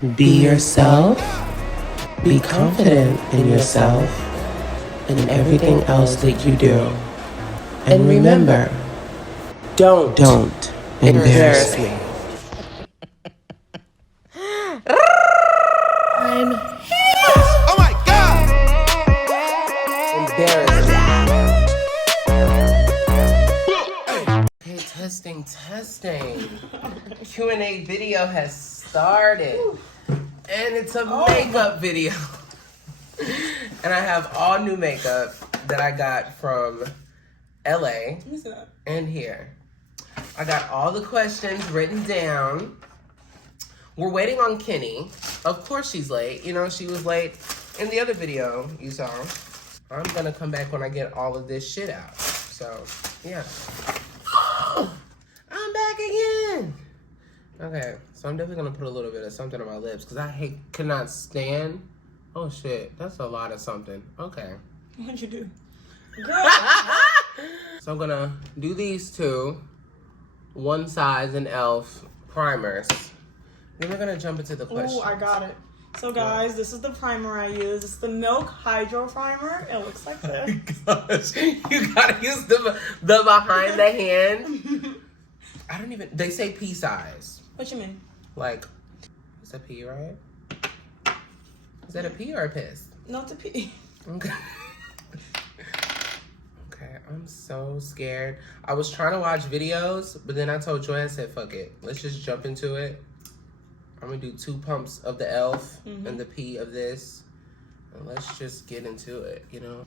Be yourself, be confident in yourself and everything else that you do. And remember, don't embarrass me. I'm Oh my God! embarrassed. Okay, testing. Q&A video has started. And it's a makeup video. And I have all new makeup that I got from LA and here. I got all the questions written down. We're waiting on Kenny. Of course she's late. You know, she was late in the other video you saw. I'm gonna come back when I get all of this shit out. So, yeah. I'm back again. Okay, so I'm definitely gonna put a little bit of something on my lips because I cannot stand. Oh shit, that's a lot of something. Okay. What'd you do? Girl. So I'm gonna do these two, one size and e.l.f. primers. Then we're gonna jump into the questions. Oh, I got it. So guys, this is the primer I use. It's the Milk Hydro Primer. It looks like this. Gosh, you gotta use the behind the hand. I don't even. They say pea size. What you mean? Like, it's a pea, right? Is that a pea or a piss? No, it's a pea. Okay. Okay, I'm so scared. I was trying to watch videos, but then I told Joy, I said, fuck it. Let's just jump into it. I'm gonna do 2 pumps of the e.l.f. and the pea of this. And let's just get into it, you know?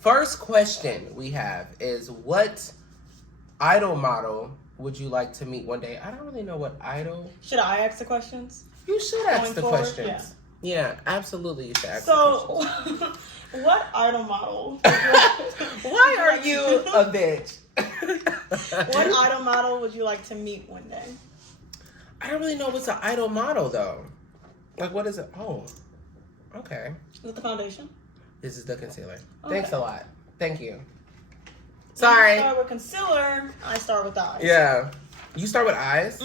First question we have is, what idol model would you like to meet one day? I don't really know what idol. Should I ask the questions? You should ask Going the forward? questions. Yeah, absolutely you should ask the So, questions. what idol model? Why are you a bitch? What idol model would you like to meet one day? I don't really know what's an idol model though. Like, what is it? Oh, okay. Is it the foundation? This is the concealer. Okay. Thanks a lot. Thank you. Sorry. You start with concealer. I start with eyes. Yeah. You start with eyes?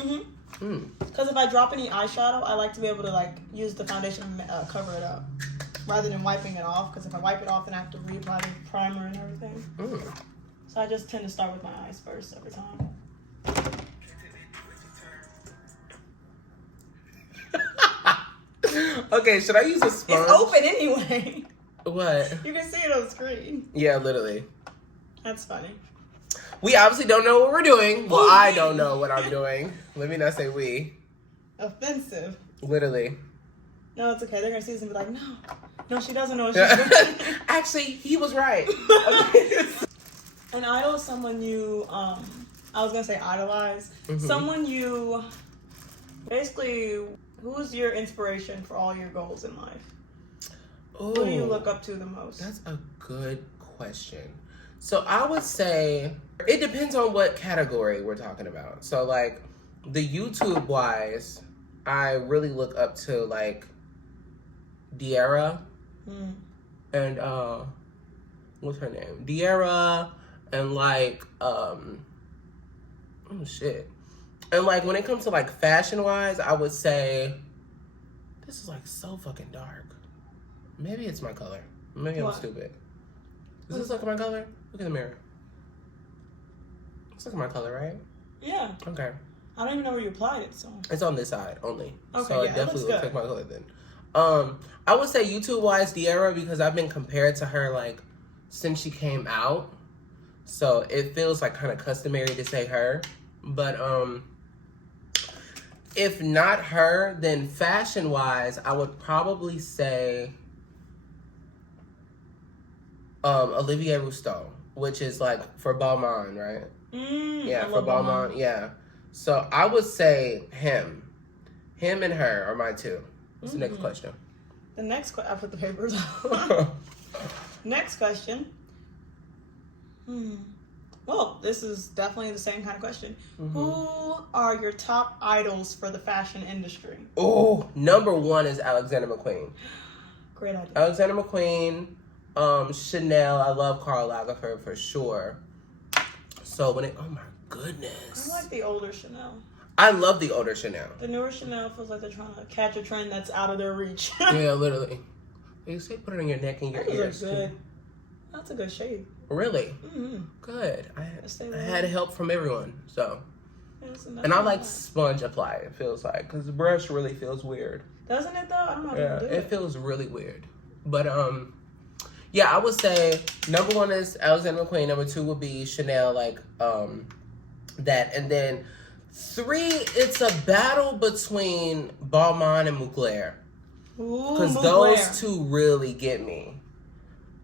Because if I drop any eyeshadow, I like to be able to like use the foundation and cover it up, rather than wiping it off. Because if I wipe it off, then I have to reapply the primer and everything. So I just tend to start with my eyes first every time. Okay, should I use a sponge? It's open anyway. What? You can see it on the screen. Yeah, literally. That's funny. We obviously don't know what we're doing. Well, Ooh, I don't know what I'm doing. Let me not say we. Offensive. Literally. No, it's okay. They're gonna see this and be like, no, she doesn't know what she's doing. Actually, he was right. An idol is someone you, I was gonna say idolize. Someone you, basically, who's your inspiration for all your goals in life? Ooh, Who do you look up to the most? That's a good question. So I would say it depends on what category we're talking about. So like the YouTube wise, I really look up to like De'Ara and what's her name? De'Ara and like oh shit. And like when it comes to like fashion wise, I would say this is like so fucking dark. Maybe it's my color. Maybe I'm stupid. Does this look like my color? Look in the mirror. It's like my color, right? Yeah. Okay. I don't even know where you applied it, so. It's on this side only. Okay, So yeah, it definitely looks looks good. like my color then. I would say YouTube-wise, De'Ara, because I've been compared to her like since she came out. So it feels like kind of customary to say her. But if not her, then fashion-wise, I would probably say Olivier Rousseau, which is like for Balmain, right? Yeah, for Balmain, yeah. So I would say him. Him and her are my two. What's the next question? The next question, I put the papers Next question. Well, this is definitely the same kind of question. Who are your top idols for the fashion industry? Oh, number one is Alexander McQueen. Great idea. Alexander McQueen, Chanel. I love Karl Lagerfeld for sure. So when it, oh my goodness. I like the older Chanel. I love the older Chanel. The newer Chanel feels like they're trying to catch a trend that's out of their reach. Yeah, literally. You say put it on your neck and your Those ears. are good. That's a good shade. Really? Mm-hmm. Good. I had help from everyone, so. And I like nice. sponge apply, it feels like, because the brush really feels weird. Doesn't it though? I don't know how to do it. It feels really weird. But, yeah, I would say number 1 is Alexander McQueen. Number 2 would be Chanel, like, that. And then 3, it's a battle between Balmain and Mugler. Ooh, Because those two really get me.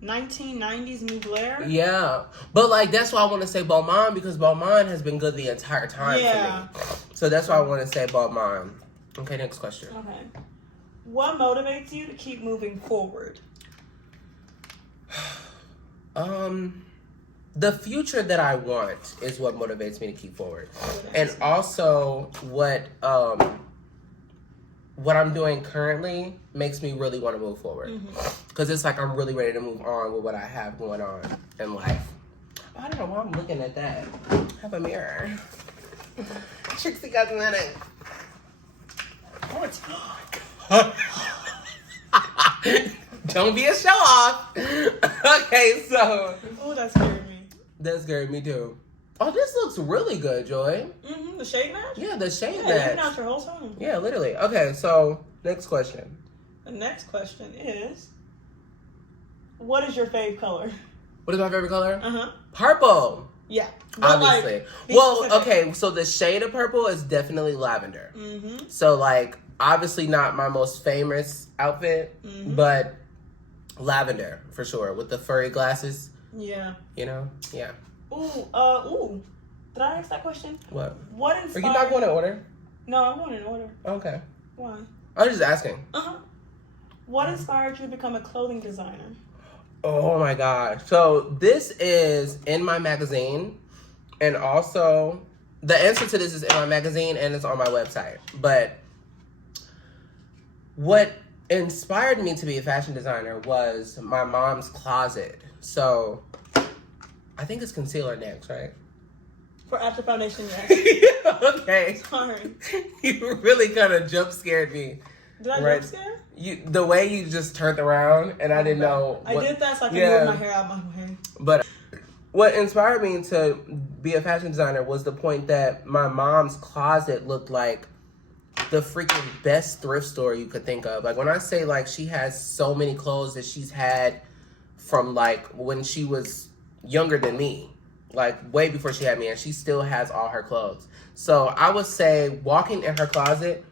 1990s Mugler? Yeah. But, like, that's why I want to say Balmain, because Balmain has been good the entire time for me. So that's why I want to say Balmain. Okay, next question. Okay. What motivates you to keep moving forward? The future that I want is what motivates me to keep forward. And also what I'm doing currently makes me really want to move forward. Because it's like I'm really ready to move on with what I have going on in life. I don't know why I'm looking at that. I have a mirror. Trixie Cosmetics. Oh, it's Don't be a show off. Okay, so. Oh, that scared me. That scared me too. Oh, this looks really good, Joy. Mm-hmm. The shade match? Yeah, the shade Yeah, match. you match your whole time. Yeah, literally. Okay, so next question. The next question is, what is your fave color? What is my favorite color? Uh-huh. Purple. Yeah. But Obviously. like, be Well, specific. okay, so the shade of purple is definitely lavender. Mm-hmm. So, like, obviously not my most famous outfit, but lavender for sure. With the furry glasses. Yeah. You know? Yeah. Ooh. Did I ask that question? What? What Are inspired... you not going in order? No, I'm going in order. Okay. Why? I was just asking. Uh-huh. What inspired you to become a clothing designer? Oh my gosh. So this is in my magazine, and also the answer to this is in my magazine and it's on my website. But what inspired me to be a fashion designer was my mom's closet. So I think it's concealer next, right? For after foundation, yes. Okay. Sorry. You really kind of jump scared me. Did I Right. jump scare? The way you just turned around, and I didn't know. I did that so I could Yeah. move my hair out my way. But what inspired me to be a fashion designer was the point that my mom's closet looked like the freaking best thrift store you could think of. Like, when I say, like, she has so many clothes that she's had from, like, when she was younger than me. Like, way before she had me, and she still has all her clothes. So I would say walking in her closet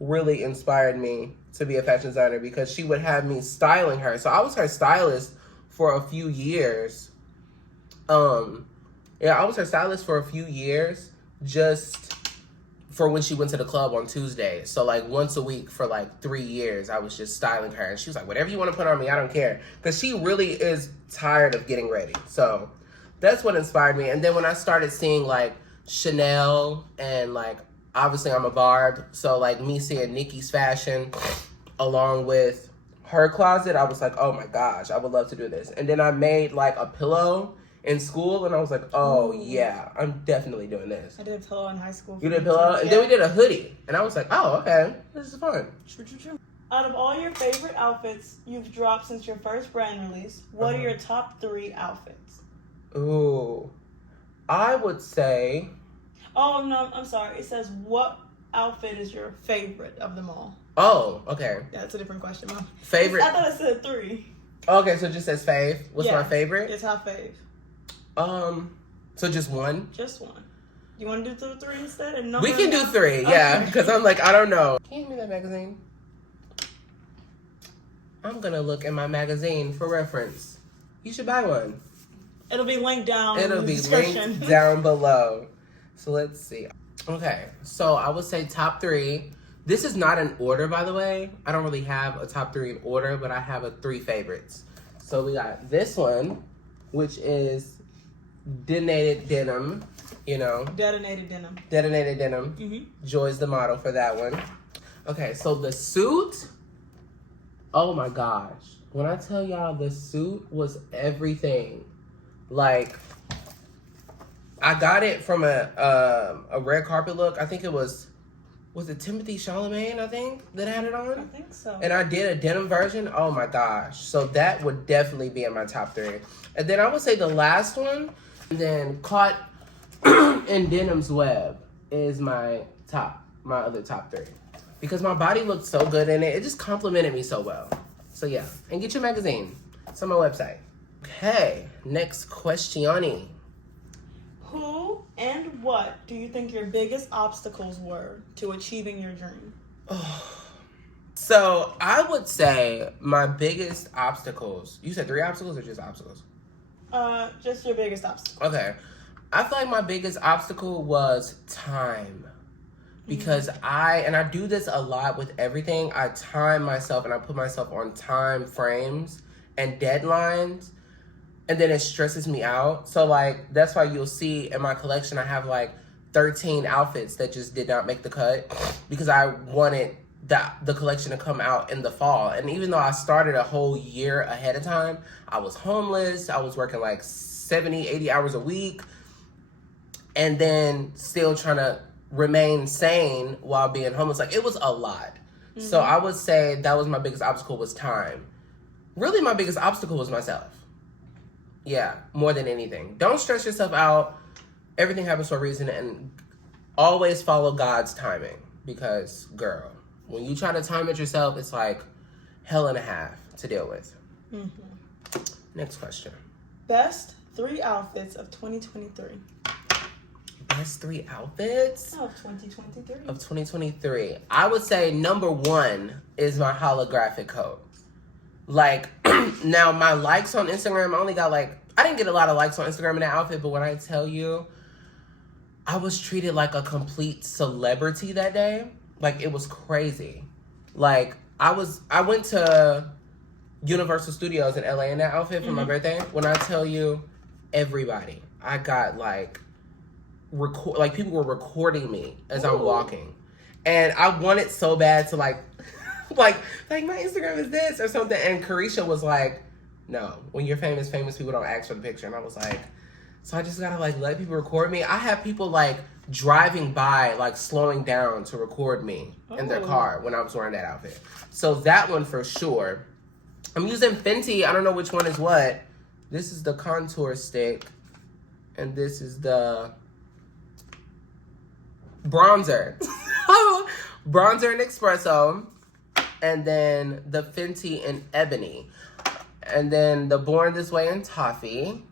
really inspired me to be a fashion designer, because she would have me styling her. So I was her stylist for a few years. I was her stylist for a few years, just for when she went to the club on Tuesday. So, like, once a week for like 3 years, I was just styling her, and she was like, whatever you want to put on me, I don't care, because she really is tired of getting ready. So that's what inspired me. And then when I started seeing like Chanel, and like, obviously I'm a Barb, so like me seeing Nikki's fashion along with her closet, I was like, oh my gosh, I would love to do this. And then I made like a pillow in school, and I was like, oh yeah, I'm definitely doing this. I did a pillow in high school. You did a pillow? And then we did a hoodie, and I was like, oh, okay, this is fun. True. Out of all your favorite outfits you've dropped since your first brand release, what are your top 3 outfits? Ooh, I would say... Oh, no, I'm sorry. It says, what outfit is your favorite of them all? Oh, okay. Yeah, that's a different question, Mom. Favorite? I thought it said 3. Okay, so it just says fave. What's my favorite? Your top fave. So just one? Just one. You want to do 3 instead? And We can do 3, yeah, because I'm like, I don't know. Can you give me that magazine? I'm gonna look in my magazine for reference. You should buy one. It'll be linked down in It'll the be description. linked down below. So let's see. Okay, so I would say top 3. This is not in order, by the way. I don't really have a top 3 in order, but I have 3 favorites. So we got this one, which is detonated denim, you know. Detonated denim. Detonated denim. Mm-hmm. Joy's the model for that one. Okay, so the suit, oh my gosh. When I tell y'all the suit was everything. Like, I got it from a red carpet look. I think it was it Timothy Chalamet, I think, that had it on? I think so. And I did a denim version. Oh my gosh. So that would definitely be in my top 3. And then I would say the last one, and then Caught in Denim's Web is my other top 3. Because my body looked so good in it. It just complimented me so well. So yeah. And get your magazine. It's on my website. Okay. Next question. Who and what do you think your biggest obstacles were to achieving your dream? So I would say my biggest obstacles. You said 3 obstacles or just obstacles? Just your biggest obstacle. Okay. I feel like my biggest obstacle was time. Because I do this a lot with everything. I time myself and I put myself on time frames and deadlines. And then it stresses me out. So, like, that's why you'll see in my collection, I have, like, 13 outfits that just did not make the cut. Because I wanted the collection to come out in the fall. And even though I started a whole year ahead of time, I was homeless. I was working, like, 70, 80 hours a week. And then still trying to remain sane while being homeless. Like, it was a lot. So, I would say that was my biggest obstacle was time. Really, my biggest obstacle was myself. Yeah, more than anything. Don't stress yourself out. Everything happens for a reason, and always follow God's timing. Because, girl, when you try to time it yourself, it's like hell and a half to deal with. Next question. Best 3 outfits of 2023. Best 3 outfits? Of 2023. Of 2023. I would say number 1 is my holographic coat. Like, now my likes on Instagram, I only got I didn't get a lot of likes on Instagram in that outfit, but when I tell you, I was treated like a complete celebrity that day. Like, it was crazy. Like, I went to Universal Studios in LA in that outfit for my birthday. When I tell you, everybody, I got people were recording me as I'm walking. And I wanted so bad to like my Instagram is this or something. And Carisha was like, no, when you're famous people don't ask for the picture. And I was like, so I just gotta let people record me. I have people driving by, slowing down to record me in their car when I was wearing that outfit. So that one for sure. I'm using Fenty. I don't know which one is what. This is the contour stick. And this is the bronzer. Bronzer and espresso. And then the Fenty in ebony. And then the Born This Way in toffee.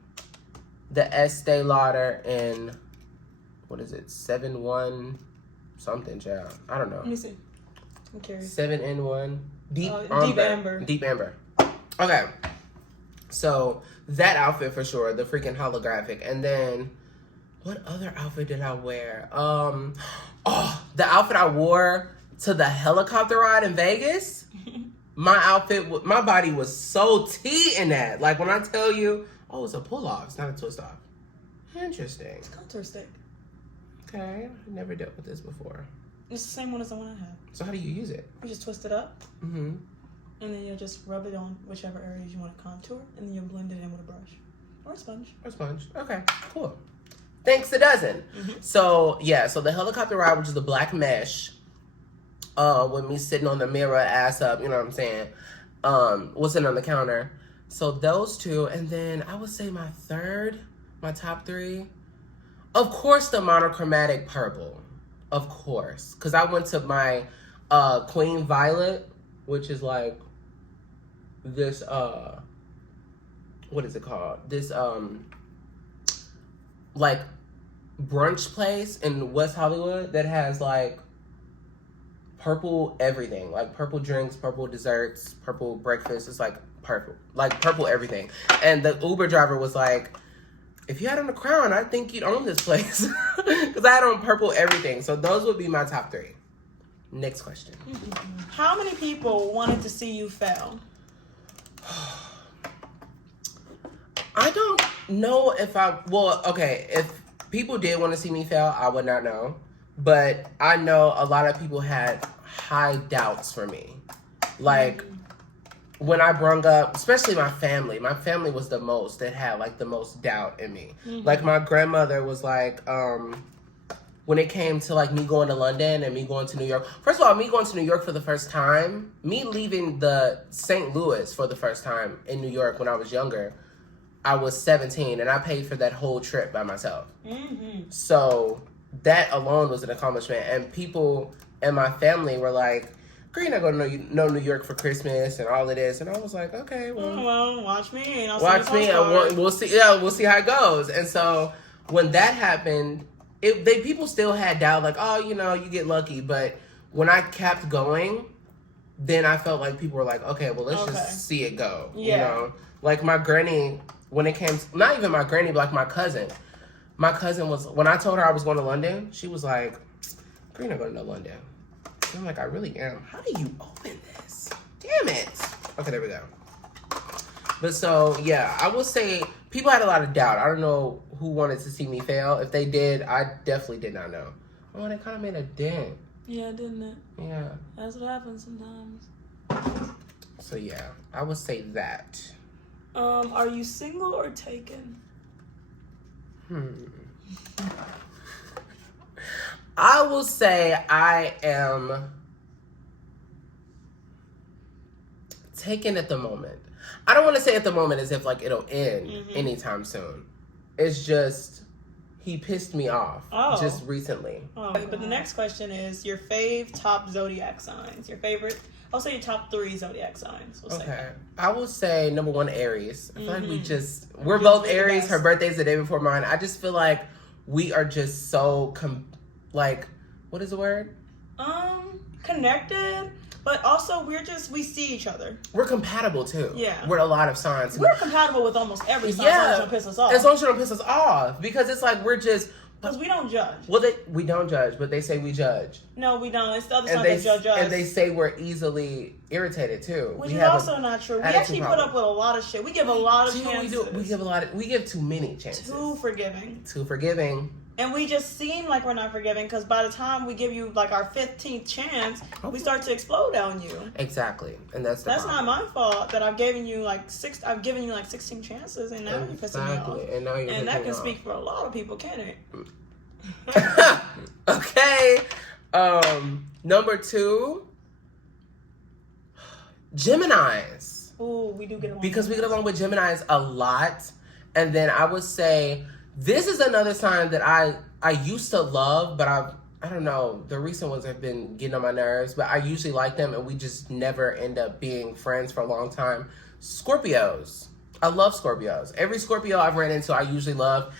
The Estee Lauder in, what is it? 7-1 something, child. I don't know. Let me see. I'm curious. 7-in-1. Deep Amber. Deep Amber. Okay. So that outfit for sure. The freaking holographic. And then what other outfit did I wear? The outfit I wore to the helicopter ride in Vegas. My body was so T in that. Like when I tell you, it's a pull off. It's not a twist off. Interesting. It's a contour stick. Okay. I've never dealt with this before. It's the same one as the one I had. So how do you use it? You just twist it up. Mm-hmm. And then you'll just rub it on whichever areas you want to contour. And then you'll blend it in with a brush. Or a sponge. Okay, cool. Thanks a dozen. Mm-hmm. So, yeah. So the helicopter ride, which is the black mesh, with me sitting on the mirror, ass up, you know what I'm saying, was sitting on the counter. So those two. And then I would say my top 3. Of course, the monochromatic purple. Of course. Because I went to my Queen Violet, which is like this, what is it called? This, brunch place in West Hollywood that has, purple everything. Purple drinks, purple desserts, purple breakfast. It's, purple. Purple everything. And the Uber driver was like, if you had on a crown, I think you'd own this place. Because I had on purple everything. So those would be my top 3. Next question. How many people wanted to see you fail? I don't know if if people did want to see me fail, I would not know. But I know a lot of people had high doubts for me. when I brung up, especially my family was the most that had like the most doubt in me. Like my grandmother was like, when it came to like me going to London and me going to New York. First of all, me going to New York for the first time, me leaving the St. Louis for the first time in New York when I was younger, I was 17 and I paid for that whole trip by myself. So that alone was an accomplishment. And people in my family were like, girl, you're not going to know New York for Christmas and all of this. And I was like, okay, well, watch me. And I'll watch me. We'll see. Yeah, we'll see how it goes. And so when that happened, people still had doubt, like, oh, you know, you get lucky. But when I kept going, then I felt like people were like, okay, well, let's just see it go. Yeah. You know, like my granny, when it came, not even my granny, but like my cousin. My cousin was, when I told her I was going to London, she was like, girl, you're not going to London. And I'm like, I really am. How do you open this? Damn it. Okay, there we go. But so, yeah, I will say people had a lot of doubt. I don't know who wanted to see me fail. If they did, I definitely did not know. Oh, they kind of made a dent. Yeah, didn't it? Yeah. That's what happens sometimes. So, yeah, I would say that. Are you single or taken? I will say I am taken at the moment. I don't want to say at the moment as if like it'll end anytime soon. It's just he pissed me off just recently. But the next question is your top zodiac signs. Your favorite. I'll say your top 3 zodiac signs. I will say number 1, Aries. I feel like we're both Aries. Her birthday's the day before mine. I just feel like we are just so like, what is the word? Connected, but also we see each other. We're compatible too. Yeah. We're a lot of signs. We're compatible with almost every sign as long as it don't piss us off. As long as it don't piss us off. Because it's like we're just... Because we don't judge. Well, we don't judge, but they say we judge. No, we don't. It's the other side that judge us. And they say we're easily irritated too. Which is also not true. We actually put up with a lot of shit. We give a lot of chances. We give too many chances. Too forgiving. And we just seem like we're not forgiving because by the time we give you like our 15th chance, we start to explode on you. Exactly, and that's not my fault that I've given you like 16 chances, and now you're pissing me off. And that can speak for a lot of people, can't it? Okay. Number 2, Geminis. Ooh, we do get along. Because we get along with Geminis a lot, and then I would say. This is another sign that I used to love, but I don't know. The recent ones have been getting on my nerves, but I usually like them, and we just never end up being friends for a long time. Scorpios. I love Scorpios. Every Scorpio I've ran into, I usually love.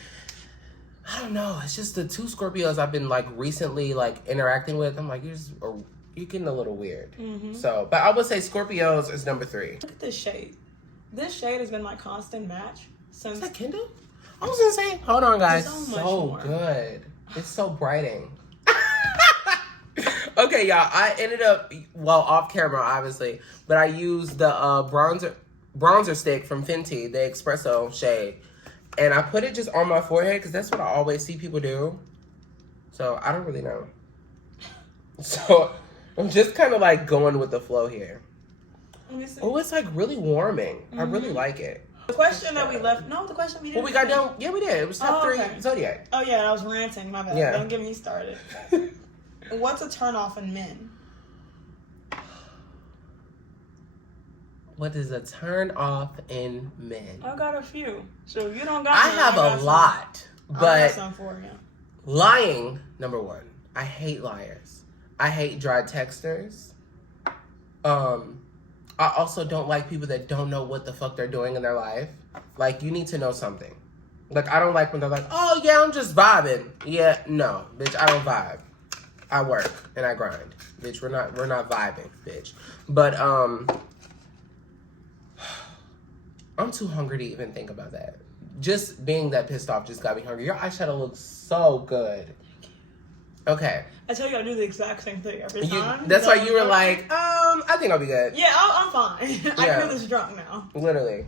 I don't know. It's just the 2 Scorpios I've been like recently like interacting with. I'm like, you're getting a little weird. So, but I would say Scorpios is number 3. Look at this shade. This shade has been my constant match since. Is that Kindle? I was gonna say, hold on, guys. So good. It's so brighting. Okay, y'all. I ended up, off camera, obviously, but I used the bronzer stick from Fenty, the espresso shade, and I put it just on my forehead because that's what I always see people do. So I don't really know. So I'm just kind of like going with the flow here. Let me see. Oh, it's like really warming. I really like it. The question that we left. No, the question we didn't. Well, we got done. Yeah, we did. It was top 3 Zodiac. Oh, yeah, I was ranting. My bad. Yeah. Don't get me started. What's a turnoff in men? What is a turn off in men? I got a few. So if you don't got I have a lot. But I got some for you. Lying, number 1. I hate liars. I hate dry texters. I also don't like people that don't know what the fuck they're doing in their life. Like, you need to know something. Like, I don't like when they're like, oh, yeah, I'm just vibing. Yeah, no, bitch, I don't vibe. I work and I grind. Bitch, we're not vibing, bitch. But, I'm too hungry to even think about that. Just being that pissed off just got me hungry. Your eyeshadow looks so good. Okay. I tell you, I do the exact same thing every time. That's why you were like, I think I'll be good. Yeah, I'm fine. I can do this drunk now. Literally.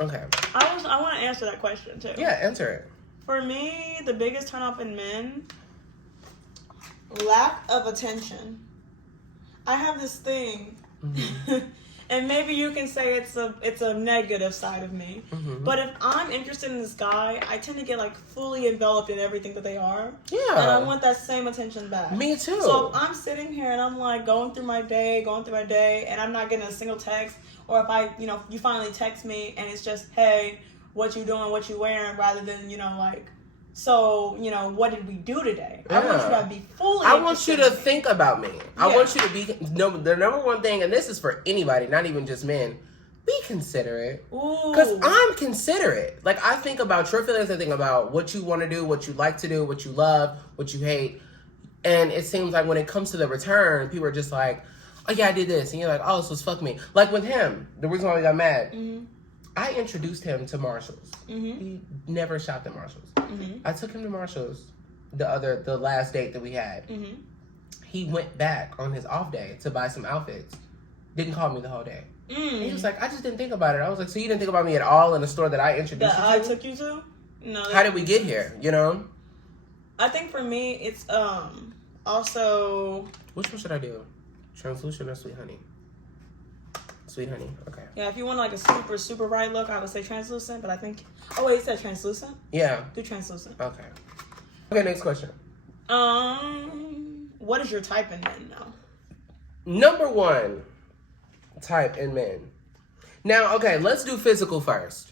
Okay. I want to answer that question, too. Yeah, answer it. For me, the biggest turnoff in men, lack of attention. I have this thing, and And maybe you can say it's a negative side of me. Mm-hmm. But if I'm interested in this guy, I tend to get like fully enveloped in everything that they are. Yeah. And I want that same attention back. Me too. So if I'm sitting here and I'm like going through my day, and I'm not getting a single text, or if you finally text me and it's just, hey, what you doing, what you wearing, rather than, like, so, what did we do today? Yeah. I want you to be fully I want you to think about me. I Yeah. want you to be, the number one thing, and this is for anybody, not even just men, be considerate. Because I'm considerate. Like, I think about your feelings, I think about what you want to do, what you like to do, what you love, what you hate. And it seems like when it comes to the return, people are just like, oh yeah, I did this. And you're like, oh, so it's fuck me. Like with him, the reason why we got mad, I introduced him to Marshalls. He never shopped at Marshalls. I took him to Marshalls the last date that we had. He went back on his off day to buy some outfits. Didn't call me the whole day. And he was like, I just didn't think about it. I was like, so you didn't think about me at all in the store that I introduced you to? I took you to? No. How did we get here, I think for me, it's also... Which one should I do? Translucent or Sweet Honey? Sweet Honey, okay. Yeah, if you want like a super, super bright look, I would say translucent, but I think... Oh, wait, you said translucent? Yeah. Do translucent. Okay. Okay, next question. What is your type in men now? Number one type in men. Now, okay, let's do physical first.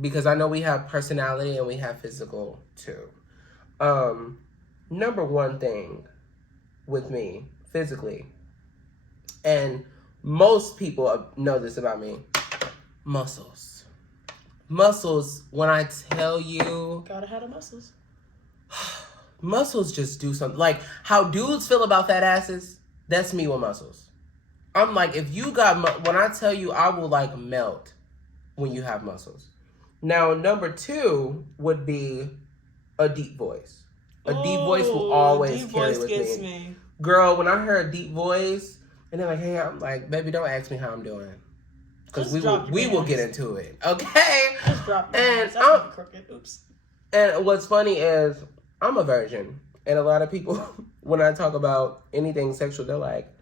Because I know we have personality and we have physical too. Number one thing with me, physically, and most people know this about me, muscles. Muscles, when I tell you... Gotta have the muscles. Muscles just do something. Like, how dudes feel about fat asses, that's me with muscles. I'm like, if you got... When I tell you, I will, like, melt when you have muscles. Now, number two would be a deep voice. A deep voice will always carry with me. Girl, when I heard deep voice, and they're like, hey, I'm like, baby, don't ask me how I'm doing. Because we will get into it. Okay? Just drop your and hands. Crooked. Oops. And what's funny is, I'm a virgin. And a lot of people, when I talk about anything sexual, they're like,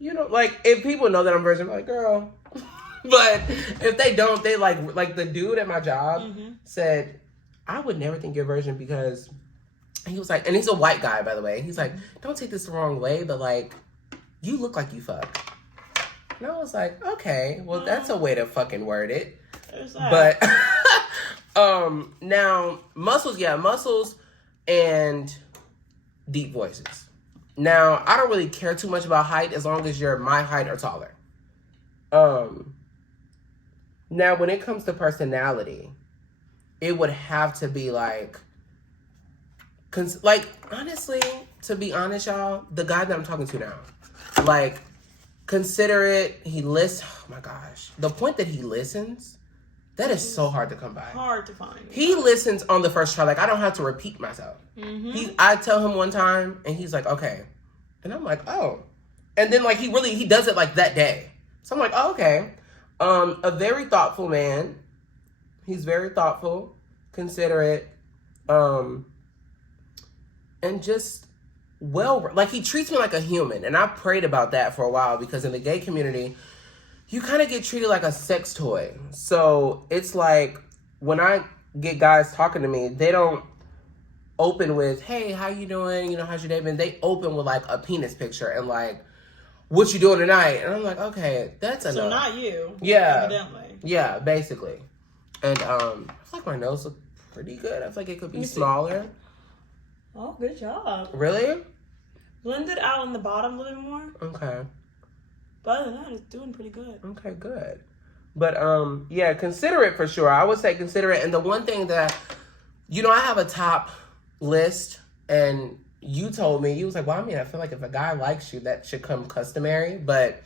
like, if people know that I'm a virgin, I'm like, girl. But if they don't, they like the dude at my job said, I would never think you're a virgin because he was like, and he's a white guy, by the way. He's like, don't take this the wrong way, but like, you look like you fuck. And I was like, okay, well, that's a way to fucking word it. But, now, muscles and deep voices. Now, I don't really care too much about height as long as you're my height or taller. Now, when it comes to personality, it would have to be like, honestly, to be honest, y'all, the guy that I'm talking to now, like, considerate, he listens, oh my gosh, the point that he listens, that is so hard to come by. Hard to find. He listens on the first try, like, I don't have to repeat myself. I tell him one time, and he's like, okay. And I'm like, oh. And then, like, he does it, like, that day. So I'm like, oh, okay. A very thoughtful man. He's very thoughtful, considerate, and just like, he treats me like a human. And I prayed about that for a while because in the gay community, you kind of get treated like a sex toy. So it's like, when I get guys talking to me, they don't open with, hey, how you doing? How's your day been? They open with, like, a penis picture and, like, what you doing tonight? And I'm like, okay, that's enough. So not you. Yeah. Evidently. Yeah, basically. And I feel like my nose looks pretty good. I feel like it could be smaller. Oh, good job. Really? Blend it out on the bottom a little more. Okay. But other than that, it's doing pretty good. Okay, good. But, yeah, considerate for sure. I would say considerate. And the one thing that, I have a top list, and you told me, you was like, well, I mean, I feel like if a guy likes you, that should come customary. But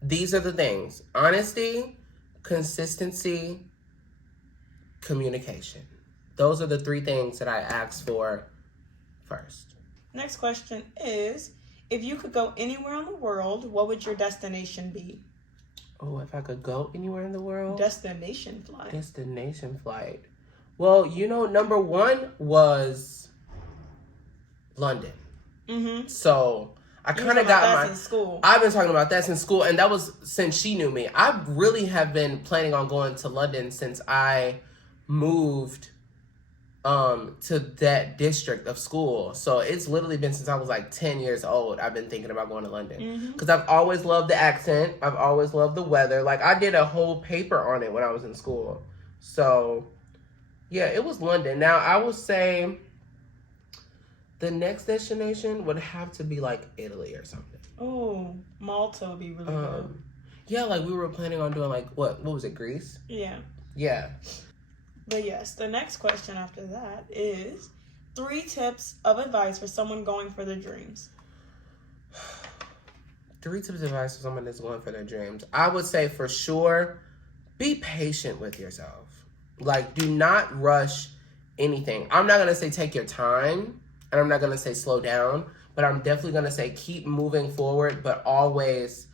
these are the things: honesty, consistency, communication. Those are the three things that I ask for first. Next question is, if you could go anywhere in the world, what would your destination be? Oh, if I could go anywhere in the world? Destination flight. Destination flight. Well, number one was London. Mm-hmm. So I kind of got my. Since school. I've been talking about that since school, and that was since she knew me. I really have been planning on going to London since I moved to that district of school. So it's literally been since I was like 10 years old. I've been thinking about going to London because I've always loved the accent. I've always loved the weather. Like I did a whole paper on it when I was in school. So yeah, it was London. Now I will say the next destination would have to be like Italy or something. Oh, Malta would be really good. Yeah, like we were planning on doing like what was it, Greece? Yeah. Yeah. But yes, the next question after that is 3 tips of advice for someone going for their dreams. 3 tips of advice for someone that's going for their dreams. I would say for sure, be patient with yourself. Like, do not rush anything. I'm not going to say take your time, and I'm not going to say slow down, but I'm definitely going to say keep moving forward, but always,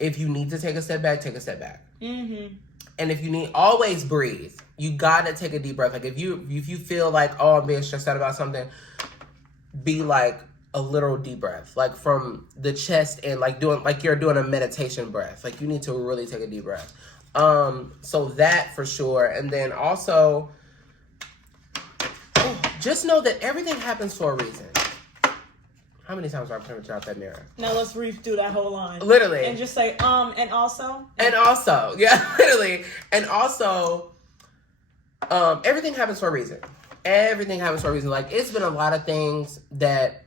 if you need to take a step back, take a step back. Mm-hmm. And if you need, always breathe. You gotta take a deep breath. Like if you feel like, oh, I'm being stressed out about something, be like a literal deep breath, like from the chest and like you're doing a meditation breath. Like you need to really take a deep breath. So that for sure. And then also, just know that everything happens for a reason. How many times have I turned out that mirror? Now let's redo that whole line. Literally. And just say, and also. And also. Yeah, literally. And also, everything happens for a reason. Everything happens for a reason. Like, it's been a lot of things that,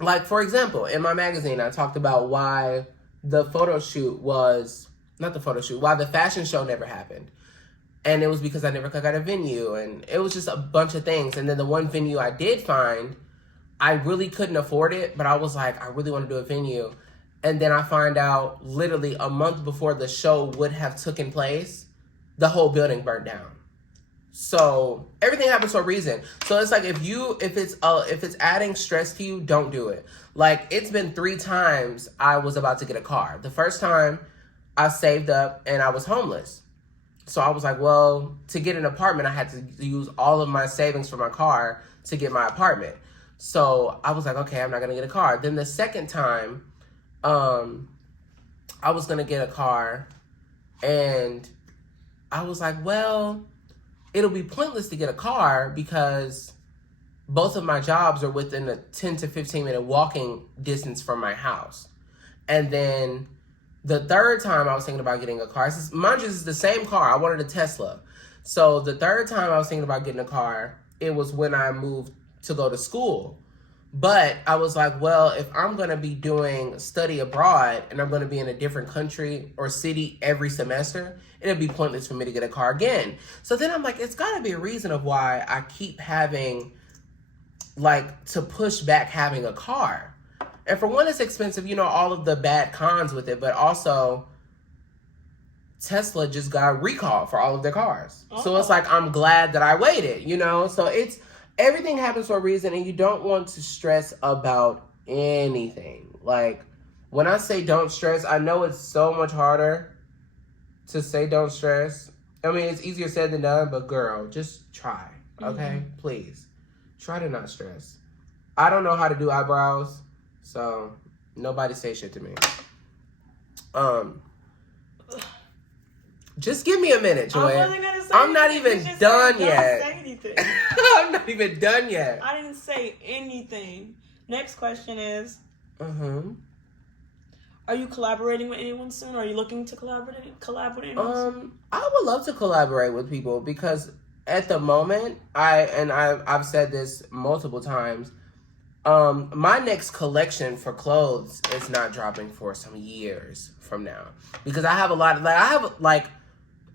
like, for example, in my magazine, I talked about why the photo shoot was, not the photo shoot, why the fashion show never happened. And it was because I never could get a venue. And it was just a bunch of things. And then the one venue I did find, I really couldn't afford it, but I was like, I really want to do a venue. And then I find out literally a month before the show would have taken place, the whole building burned down. So everything happens for a reason. So it's like if it's adding stress to you, don't do it. Like it's been 3 times I was about to get a car. The first time I saved up and I was homeless. So I was like, well, to get an apartment, I had to use all of my savings for my car to get my apartment. So I was like, okay, I'm not going to get a car. Then the second time, I was going to get a car and I was like, well, it'll be pointless to get a car because both of my jobs are within a 10 to 15 minute walking distance from my house. And then the third time I was thinking about getting a car, mind you, this is the same car. I wanted a Tesla. So the third time I was thinking about getting a car, it was when I moved to go to school. But I was like, well, if I'm going to be doing study abroad and I'm going to be in a different country or city every semester, it'll be pointless for me to get a car again. So then I'm like, it's got to be a reason of why I keep having, like, to push back having a car. And for one, it's expensive, you know, all of the bad cons with it, but also Tesla just got recalled for all of their cars. Oh. So it's like, I'm glad that I waited, you know? So it's, everything happens for a reason, and you don't want to stress about anything. Like, when I say don't stress, I know it's so much harder to say don't stress. I mean, it's easier said than done, but girl, just try, okay? Mm-hmm. Please. Try to not stress. I don't know how to do eyebrows, so nobody say shit to me. Just give me a minute, Joanne. I'm not even done yet. Don't say anything. I'm not even done yet. I didn't say anything. Next question is, are you collaborating with anyone soon? Are you looking to collaborate with anyone soon? I would love to collaborate with people because at the moment, I've said this multiple times, my next collection for clothes is not dropping for some years from now because I have a lot of,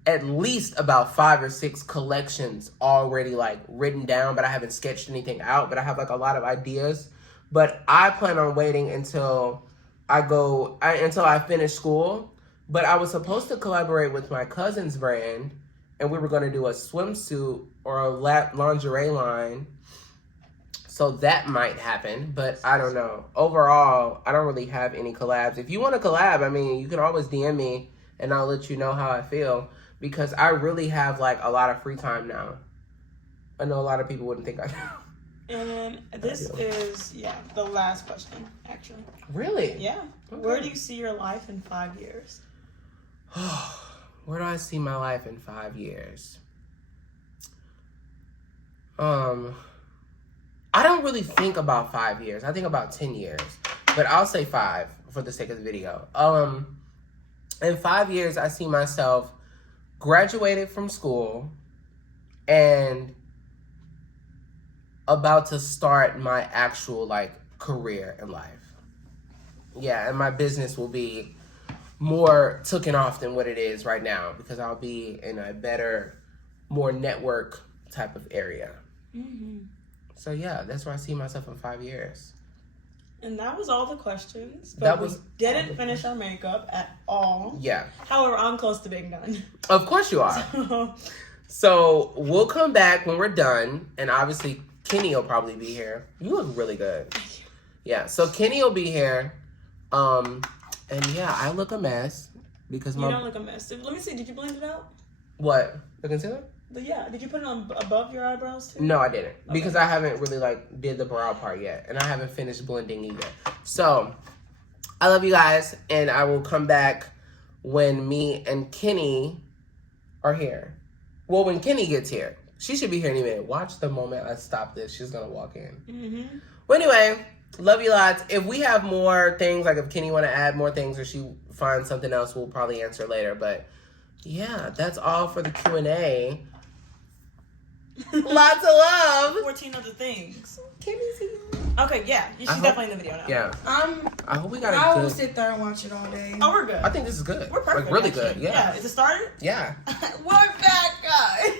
at least about 5 or 6 collections already written down, but I haven't sketched anything out, but I have a lot of ideas. But I plan on waiting until I finish school. But I was supposed to collaborate with my cousin's brand, and we were going to do a swimsuit or a lingerie line. So that might happen, but I don't know. Overall, I don't really have any collabs. If you want to collab, I mean, you can always DM me and I'll let you know how I feel. Because I really have a lot of free time now. I know a lot of people wouldn't think I do. And this is, the last question, actually. Really? Yeah. Okay. Where do you see your life in 5 years? Where do I see my life in 5 years? I don't really think about 5 years. I think about 10 years. But I'll say 5 for the sake of the video. In 5 years, I see myself graduated from school and about to start my actual, career in life. Yeah, and my business will be more taken off than what it is right now because I'll be in a better, more network type of area. Mm-hmm. So yeah, that's where I see myself in 5 years. And that was all the questions. But we didn't finish our makeup at all. Yeah. However, I'm close to being done. Of course you are. So we'll come back when we're done, and obviously Kenny will probably be here. You look really good. Thank you. Yeah, so Kenny will be here. And yeah, I look a mess because You don't look a mess. Let me see. Did you blend it out? What? The concealer? Yeah. Did you put it on above your eyebrows too? No, I didn't. Okay. Because I haven't really did the brow part yet. And I haven't finished blending either. So, I love you guys. And I will come back when me and Kenny are here. Well, when Kenny gets here. She should be here any minute. Watch the moment I stop this. She's going to walk in. Mm-hmm. Well, anyway, love you lots. If we have more things, if Kenny want to add more things or she finds something else, we'll probably answer later. But, yeah, that's all for the Q&A. Lots of love. 14 other things. Can you see it? Okay, yeah. She's definitely in the video now. Yeah. I hope we got I a will good... sit there and watch it all day. Oh, we're good. I think this is good. We're perfect. Really actually. good. Yeah. Is it started? Yeah. We're back, guys.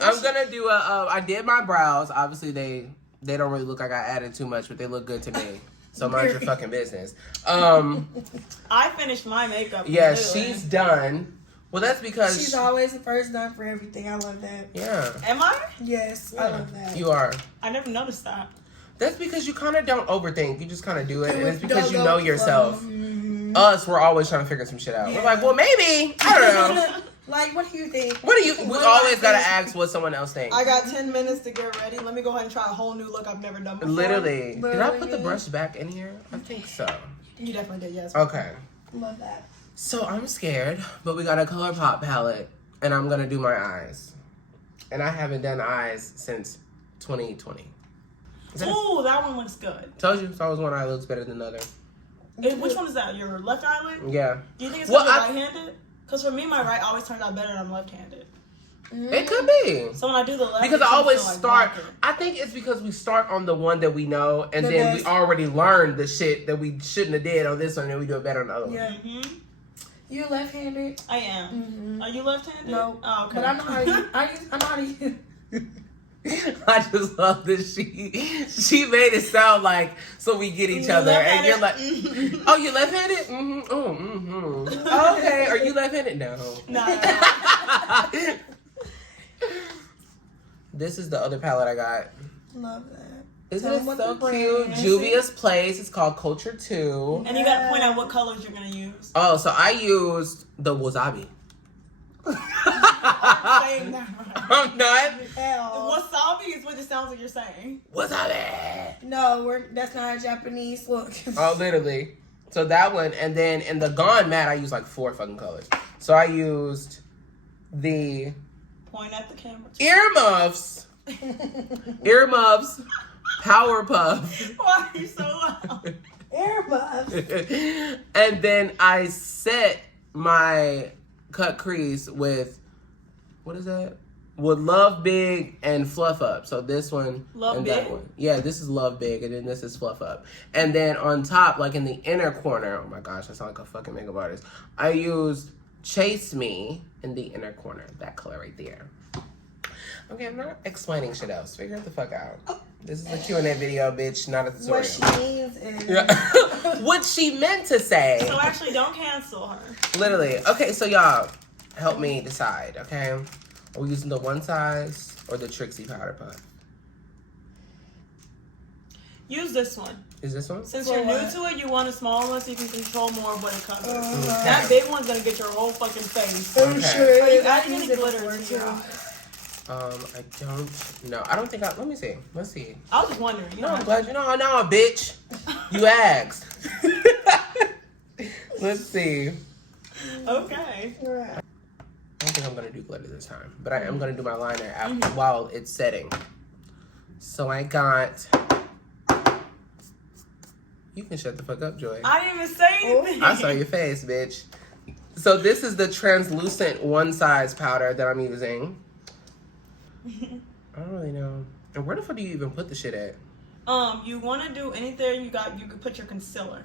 I'm gonna do I did my brows. Obviously, they don't really look like I added too much, but they look good to me. So mind your fucking business. I finished my makeup. Yeah, literally. she's done. Well, that's because she's always the first done for everything. I love that. Yeah. Am I? Yes, I love that. You are. I never noticed that. That's because you kind of don't overthink. You just kind of do it, and it's because you go know with the yourself. flow. Mm-hmm. Us, we're always trying to figure some shit out. Yeah. We're like, well, maybe. I don't know. Like, what do you think? What do you? We always gotta ask what someone else thinks. I got 10 minutes to get ready. Let me go ahead and try a whole new look I've never done before. Literally. Did I put the brush back in here? I think so. You definitely did, yes. Okay. Love that. So I'm scared, but we got a ColourPop palette, and I'm gonna do my eyes. And I haven't done eyes since 2020. Ooh, that one looks good. Told you, it's always one eye looks better than the other. Which one is that? Your left eyelid? Yeah. Do you think it's Well, because you're right-handed? Because for me, my right always turns out better when I'm left-handed. It could be. So when I do the left, Because I always start, blocker. I think it's because we start on the one that we know, and then we already learned the shit that we shouldn't have did on this one, and we do it better on the other one. Yeah. Mm-hmm. You left-handed? I am. Mm-hmm. Are you left-handed? No. Oh, okay. But I know how to I know how to use. I just love that she made it sound like so we get each other, and you're like, oh, you left-handed? Mm-hmm. Oh, mm-hmm. Okay, are you left-handed? No. No. This is the other palette I got. Love that. Isn't Tell it them what so the cute? brand is. Juvia's Place. It's called Culture 2. And you gotta point out what colors you're gonna use. Oh, so I used the wasabi. I'm saying that right. I'm not. Hell. Wasabi is what it sounds like you're saying. Wasabi. No, that's not a Japanese look. Oh, literally. So that one, and then in the Gone Matte, I used like 4 fucking colors. So I used the Point at the camera. earmuffs. Earmuffs. Powerpuff. Why are you so loud? Airbus. And then I set my cut crease with, what is that? With Love Big and Fluff Up. So this one Love and Big? that one. Yeah, this is Love Big, and then this is Fluff Up. And then on top, like in the inner corner, oh my gosh, I sound like a fucking makeup artist. I used Chase Me in the inner corner. That color right there. Okay, I'm not explaining shit else. Figure it the fuck out. This is a Q&A video, bitch, not a tutorial. What she means is... Yeah. What she meant to say. So actually, don't cancel her. Literally. Okay, so y'all, help me decide, okay? Are we using the one size or the Trixie Powder Puff? Use this one. Is this one? Since For you're what? new to it, you want a small one so you can control more of what it covers. Okay. That big one's gonna get your whole fucking face. I'm Okay. sure Are you it is. adding I any use it glitter before, to too. your eyes? I don't know. I don't think let me see. Let's see. I was just wondering. You No, know, I'm glad you know. No, bitch. You asked. Let's see. Okay. I don't think I'm gonna do glitter this time, but I am gonna do my liner after while it's setting. So I got. You can shut the fuck up, Joy. I didn't even say anything. I saw your face, bitch. So this is the translucent one size powder that I'm using. I don't really know. And where the fuck do you even put the shit at? You want to do anything you could put your concealer.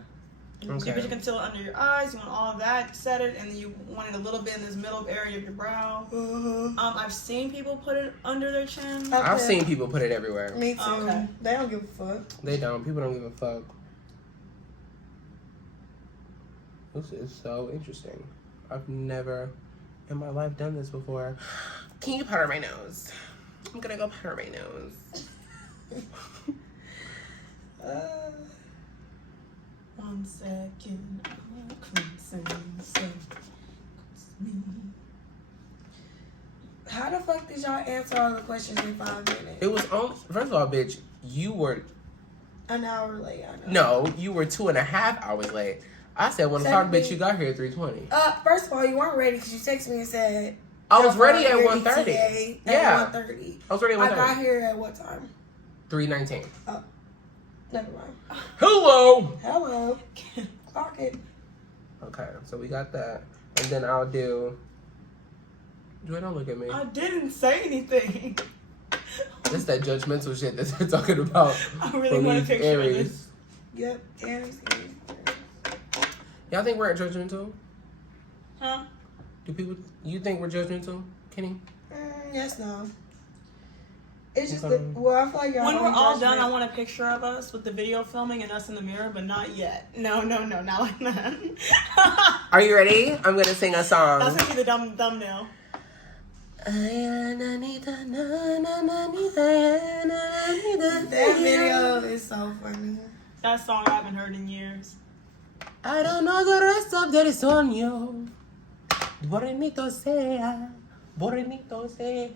You put your concealer under your eyes. You want all of that, set it, and then you want it a little bit in this middle area of your brow. I've seen people put it under their chin. I've seen people put it everywhere. Me too. Okay. They don't give a fuck. They don't. People don't give a fuck. This is so interesting. I've never in my life done this before. Can you powder my nose? I'm gonna go powder my nose. One second. How the fuck did y'all answer all the questions in 5 minutes? It was on. First of all, bitch, you were. An hour late, I know. No, you were 2.5 hours late. I said 1 o'clock, bitch. You got here at 3:20. First of all, you weren't ready because you texted me and said I was ready at 1:30 1:30. today at Yeah. 1:30. I was ready at I 1:30. got here at what time? 3:19. Oh, never mind. Hello. Hello. Clock it. Okay, so we got that, and then I'll do. Joy, don't look at me. I didn't say anything. This that judgmental shit that they're talking about. I really want a these picture of Aries. this. Yep. Aries. Y'all think we're judgmental? Huh? Do people? You think we're judgmental, Kenny? Yes, no. It's just Okay. that, well, I feel like y'all When we're don't all judge done, me. I want a picture of us with the video filming and us in the mirror, but not yet. No, not like that. Are you ready? I'm gonna sing a song. That's gonna be the thumbnail. That video is so funny. That song I haven't heard in years. I don't know the rest of the sueño. Bonito sea, bonito sea.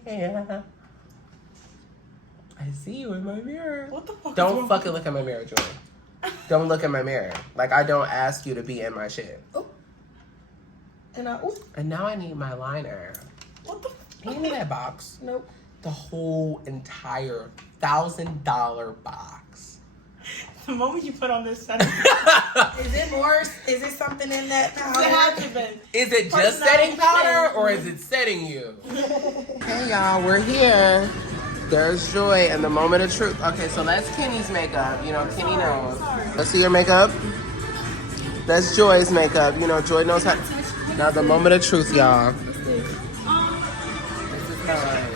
I see you in my mirror. What the fuck? is Don't wrong? fucking look at my mirror, Joy. Don't look at my mirror. Like, I don't ask you to be in my shit. And And now I need my liner. What the? Can you give me that box? nope. The whole entire $1,000 box. The moment you put on this setting, Is it more? Is it something in that it had powder? to be. Is it just setting powder or is it setting you? Hey y'all, we're here. There's Joy and the moment of truth. Okay, so that's Kenny's makeup. You know, Kenny knows. Let's see your makeup. That's Joy's makeup. You know, Joy knows how. Now the moment of truth, y'all. This is mine.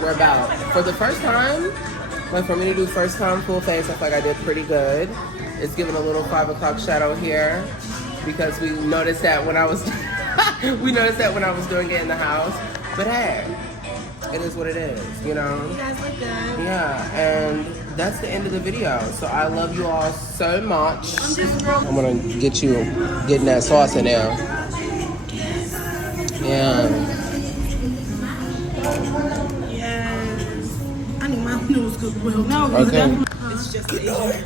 We're about for the first time. Like for me to do first time full face, I feel like I did pretty good. It's giving a little 5 o'clock shadow here because we noticed that when I was doing it in the house. But hey, it is what it is, you know? You guys look good. Yeah, and that's the end of the video. So I love you all so much. I'm gonna get you getting that sauce in there. Yeah. Yes. I need my noodles cooked well. No, Okay. it's just Asian.